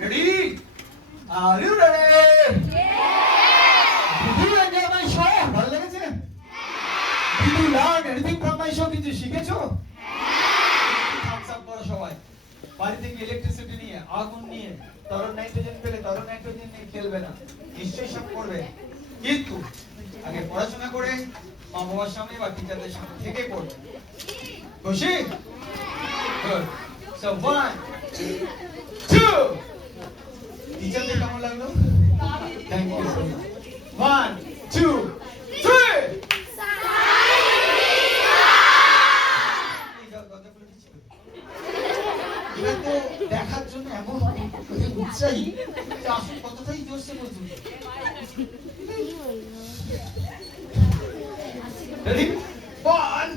Ready? Are you ready? Did you enjoy my show? ভালো লেগেছে? Did you learn anything from my show? কিছু শিখেছো? Thumbs up করো সবাই। বাড়ি থেকে ইলেকট্রিসিটি নিয়ে, আগুন নিয়ে, তরল নাইট্রোজেন পেলে তরল নাইট্রোজেন নিয়ে খেলবে না। নিশ্চয়ই সব করবে। কিন্তু আগে পড়াশোনা করে মা বাবার সামনে বা টিচারদের সামনে থেকে করবে। খুশি? Good. So 1, 2. টিচারদের কেমন লাগলো? Thank you so much. 1, 2, 3. এরা তো দেখার জন্য এমন উৎসাহী যে আসল কথাটাই জোরসে বলছো। Ready? 1,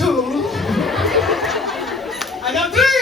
2. I got 3.